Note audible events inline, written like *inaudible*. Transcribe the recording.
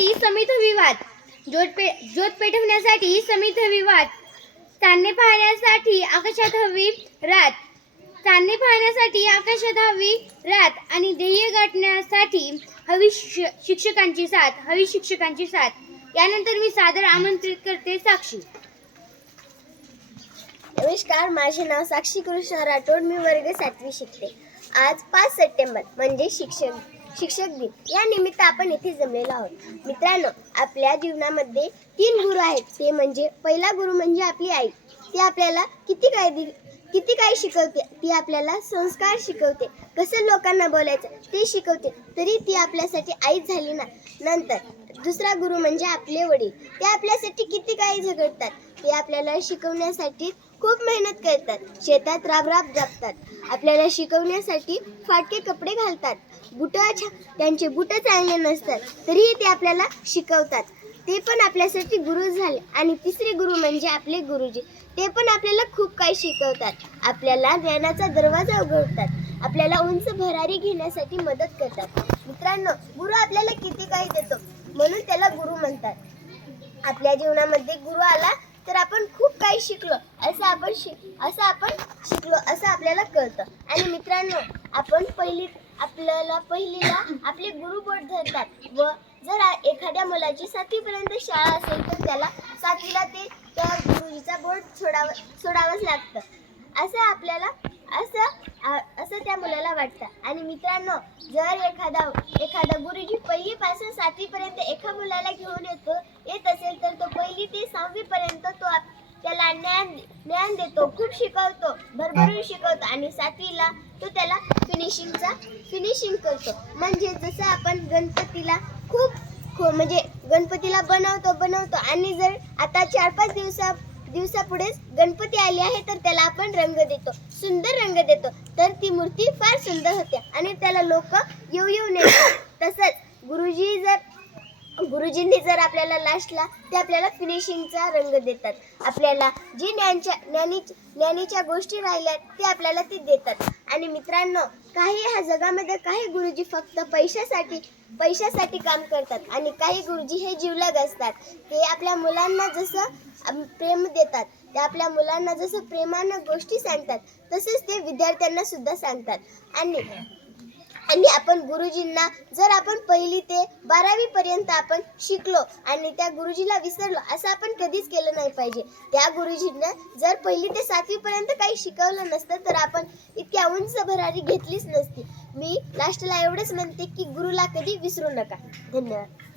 पेटवण्यासाठी समित विवाद ज्योत पे ज्योत पेटवण्यासाठी समित विवाद चांदणे पाहण्यासाठी आकाशात हवी रात. चांदणे पाहण्यासाठी आकाशात हवी रात आणि ध्येय गाठण्यासाठी हवी शिक्षकांची साथ हवी शिक्षकांची साथ. यानंतर मी सादर आमंत्रित करते साक्षी. नमस्कार माझे नाव साक्षी कृष्ण राठोड. मी वर्ग सातवी शिकते. आज पाच सप्टेंबर म्हणजे शिक्षक शिक्षक दिन. या निमित्त आपण इथे जमलेलो आहोत. मित्रांनो आपल्या जीवनामध्ये तीन गुरु आहेत. ते म्हणजे पहिला गुरु म्हणजे आपली आई. ती आपल्याला किती काय दि- किती काय शिकवते. ती आपल्याला संस्कार शिकवते. कसं लोकांना बोलायचं ते शिकवते. तरी ती आपल्यासाठी आईच झाली ना. नंतर दुसरा गुरु म्हणजे आपले वडील. ते आपल्यासाठी किती काही झगडतात. ते आपल्याला शिकवण्यासाठी खूप मेहनत करतात. शेतात राब राब जपतात. आपल्याला शिकवण्यासाठी फाटके कपडे घालतात. बुट त्यांचे बुट चांगले नसतात तरीही ते आपल्याला शिकवतात. ते पण आपल्यासाठी गुरु झाले. आणि तिसरे गुरु म्हणजे आपले गुरुजी. ते पण आपल्याला खूप काही शिकवतात. आपल्याला ज्ञानाचा दरवाजा उघडतात. आपल्याला उंच भरारी घेण्यासाठी मदत करतात. मित्रांनो गुरु आपल्याला किती काही देतो म्हणून त्याला गुरु म्हणतात. आपल्या जीवनामध्ये गुरु आला तर आपण खूप काही शिकलो. असं आपण शिक असं आपण शिकलो असं आपल्याला कळतं. आणि मित्रांनो आपण पहिली आपल्याला पहिलीला आपले गुरु बोट धरतात. व जर एखाद्या मुलाची सातवीपर्यंत शाळा असेल तर त्याला सातवीला ते त्या गुरुजीचा बोट सोडावं सोडावंच लागतं. असं आपल्याला असं असं त्या मुलाला वाटतं. आणि मित्रांनो जर एखादा एखादा गुरुजी पहिलीपासून सातवीपर्यंत एका मुलाला घेऊन येतो येत असेल तर तो पहिली ते सहावीपर्यंत त्याला ज्ञान ज्ञान देतो. खूप शिकवतो. भरभरून शिकवतो. आणि सातवीला तो त्याला फिनिशिंगचा फिनिशिंग करतो. म्हणजे जसं आपण गणपतीला खूप खो म्हणजे गणपतीला बनवतो बनवतो. आणि जर आता चार पाच दिवसा दिवसापुढेच गणपती आले आहे तर त्याला आपण रंग देतो. सुंदर रंग देतो. तर ती मूर्ती फार सुंदर होते. आणि त्याला लोक येऊ येऊ नेतात *coughs* तसंच गुरुजी जर गुरुजींनी जर आपल्याला लास्टला ते आपल्याला फिनिशिंगचा रंग देतात. आपल्याला जी ज्ञानच्या ज्ञानी ज्ञानीच्या गोष्टी राहिल्या ते आपल्याला ते देतात. आणि मित्रांनो काही ह्या जगामध्ये काही गुरुजी फक्त पैशासाठी पैशासाठी काम करतात. आणि काही गुरुजी हे जीवलग असतात. ते आपल्या मुलांना जसं प्रेम देतात ते आपल्या मुलांना जसं प्रेमानं गोष्टी सांगतात तसेच ते विद्यार्थ्यांना सुद्धा सांगतात. आणि आणि आपण गुरुजींना जर आपण पहिली ते बारावी पर्यंत आपण शिकलो आणि त्या गुरुजीला विसरलो असं आपण कधीच केलं नाही पाहिजे. त्या गुरुजींना जर पहिली ते सातवी पर्यंत काही शिकवलं नसतं तर आपण इतक्या उंच भरारी घेतलीच नसती. मी लास्टला एवढंच म्हणते की गुरुला कधी विसरू नका. धन्यवाद.